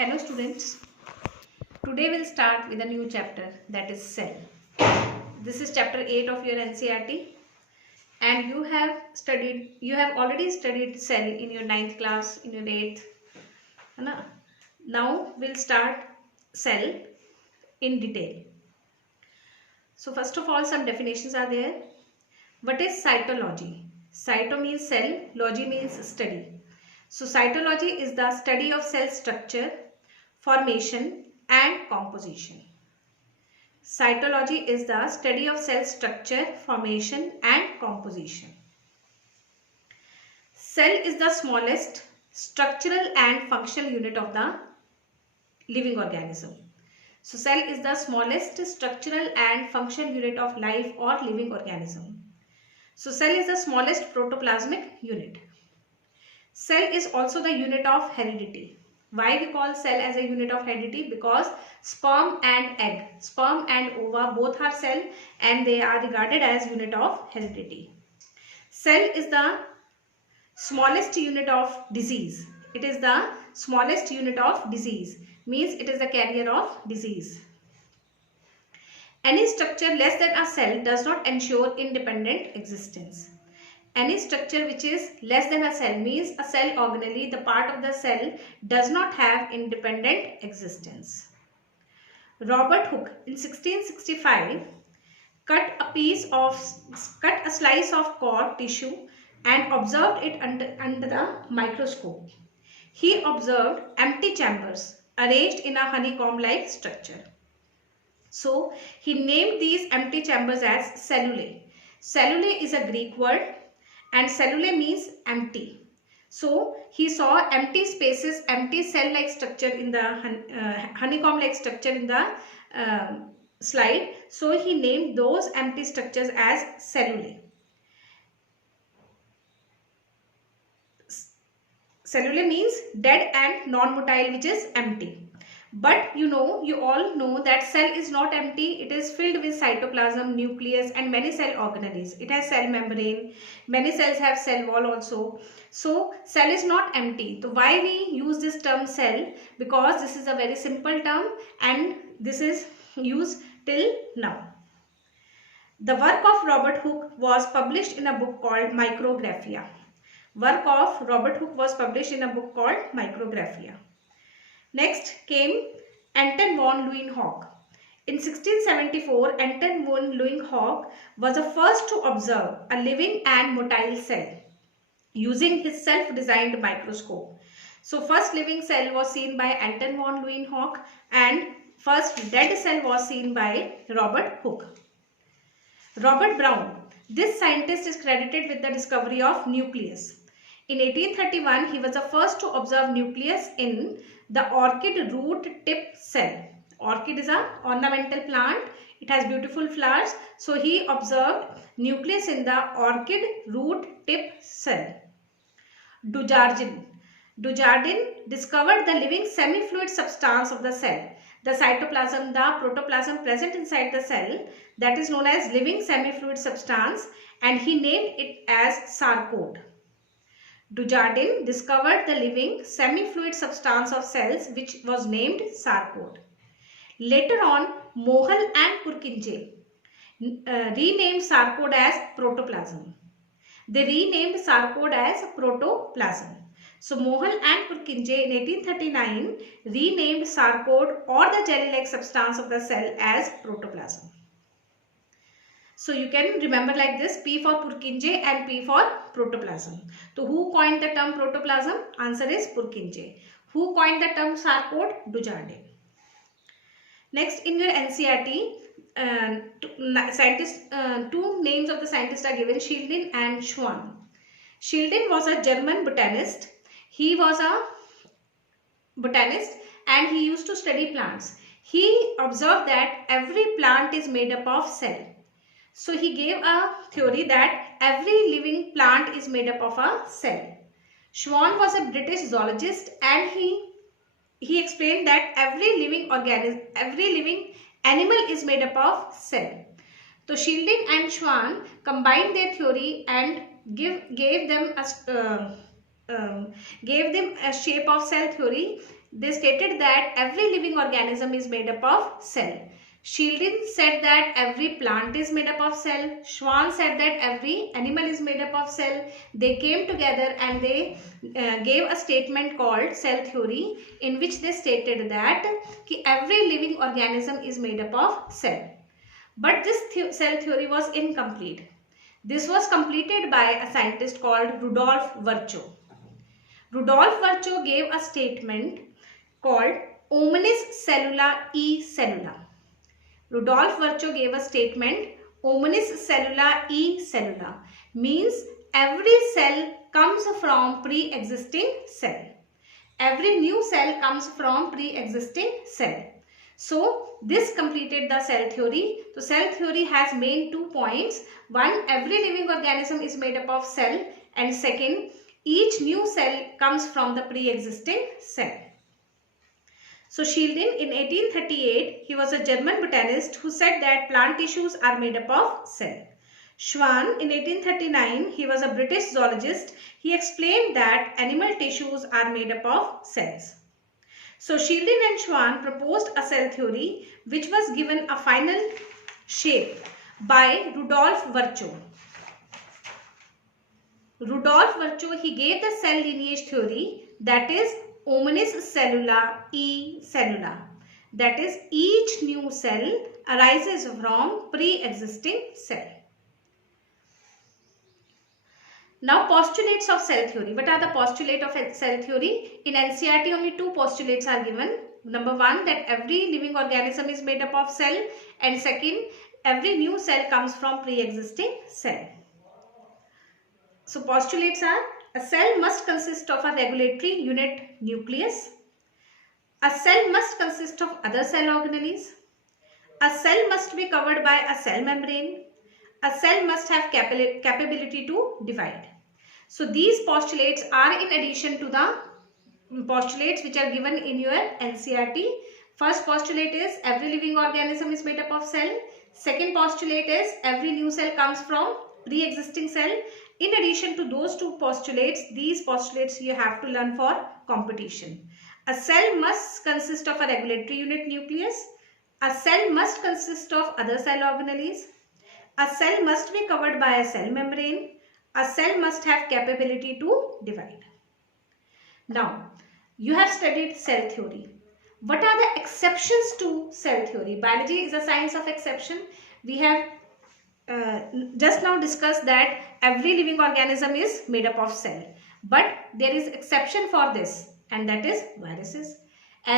Hello students, today we'll start with a new chapter, that is cell. This is chapter 8 of your NCERT and you have already studied cell in your 9th class, in your 8th. Now we'll start cell in detail. So first of all, some definitions are there. What is cytology? Cyto means cell, logy means study. So cytology is the study of cell structure, formation and composition. Cytology is the study of cell structure, formation and composition. Cell is the smallest structural and functional unit of the living organism. So cell is the smallest structural and functional unit of life or living organism. So cell is the smallest protoplasmic unit. Cell is also the unit of heredity. Why we call cell as a unit of heredity? Because sperm and egg, sperm and ova both are cell and they are regarded as unit of heredity. Cell is the smallest unit of disease. It is the smallest unit of disease, means it is the carrier of disease. Any structure less than a cell does not ensure independent existence. Any structure which is less than a cell means a cell organelle, the part of the cell, does not have independent existence. Robert Hooke in 1665 cut a slice of cord tissue and observed it under the microscope. He observed empty chambers arranged in a honeycomb-like structure. So he named these empty chambers as cellulae. Cellulae is a Greek word and cellulae means empty. So he saw empty spaces, empty cell-like structure in the honeycomb-like structure in the slide. So he named those empty structures as cellulae. Cellulae means dead and non-motile, which is empty. But you all know that cell is not empty. It is filled with cytoplasm, nucleus and many cell organelles. It has cell membrane. Many cells have cell wall also. So cell is not empty. So why we use this term cell? Because this is a very simple term and this is used till now. The work of Robert Hooke was published in a book called Micrographia. Work of Robert Hooke was published in a book called Micrographia. Next came Anton von Leeuwenhoek. In 1674, Anton von Leeuwenhoek was the first to observe a living and motile cell using his self-designed microscope. So first living cell was seen by Anton von Leeuwenhoek and first dead cell was seen by Robert Hooke. Robert Brown. This scientist is credited with the discovery of nucleus. In 1831, he was the first to observe nucleus in the orchid root tip cell. Orchid is an ornamental plant. It has beautiful flowers. So he observed nucleus in the orchid root tip cell. Dujardin discovered the living semi-fluid substance of the cell. The cytoplasm, the protoplasm present inside the cell, that is known as living semi-fluid substance, and he named it as sarcode. Dujardin discovered the living semi-fluid substance of cells which was named sarcode. Later on, Mohel and Purkinje renamed sarcode as protoplasm. They renamed sarcode as protoplasm. So Mohel and Purkinje in 1839 renamed sarcode or the jelly-like substance of the cell as protoplasm. So you can remember like this, P for Purkinje and P for protoplasm. So who coined the term protoplasm? Answer is Purkinje. Who coined the term sarcode? Dujardin. Next in your NCERT, two names of the scientists are given, Schildin and Schwann. Schildin was a German botanist. He was a botanist and he used to study plants. He observed that every plant is made up of cell. So he gave a theory that every living plant is made up of a cell. Schwann was a British zoologist and he explained that every living animal is made up of cell. So Schildin and Schwann combined their theory and gave them a gave them a shape of cell theory. They stated that every living organism is made up of cell. Sheldon said that every plant is made up of cell. Schwann said that every animal is made up of cell. They came together and they gave a statement called cell theory, in which they stated that every living organism is made up of cell. But this cell theory was incomplete. This was completed by a scientist called Rudolf Virchow. Rudolf Virchow gave a statement called omnis cellula e cellula. Rudolf Virchow gave a statement omnis cellula e cellula, means every cell comes from pre-existing cell. Every new cell comes from pre-existing cell. So this completed the cell theory. So cell theory has main 2 points. One, every living organism is made up of cell, and second, each new cell comes from the pre-existing cell. So Sheldon in 1838, he was a German botanist who said that plant tissues are made up of cell. Schwann in 1839, he was a British zoologist. He explained that animal tissues are made up of cells. So Sheldon and Schwann proposed a cell theory which was given a final shape by Rudolf Virchow. Rudolf Virchow, he gave the cell lineage theory, that is omnis cellula e cellula. That is, each new cell arises from pre-existing cell. Now postulates of cell theory. What are the postulates of cell theory? In NCERT only 2 postulates are given. Number 1, that every living organism is made up of cell, and second, every new cell comes from pre-existing cell. So postulates are: a cell must consist of a regulatory unit nucleus. A cell must consist of other cell organelles. A cell must be covered by a cell membrane. A cell must have capability to divide. So these postulates are in addition to the postulates which are given in your NCERT. First postulate is every living organism is made up of cell. Second postulate is every new cell comes from pre-existing cell. In addition to those 2 postulates, these postulates you have to learn for competition. A cell must consist of a regulatory unit nucleus. A cell must consist of other cell organelles. A cell must be covered by a cell membrane. A cell must have capability to divide. Now, you have studied cell theory. What are the exceptions to cell theory? Biology is a science of exception. We have just now discussed that every living organism is made up of cell. But there is exception for this, and that is viruses.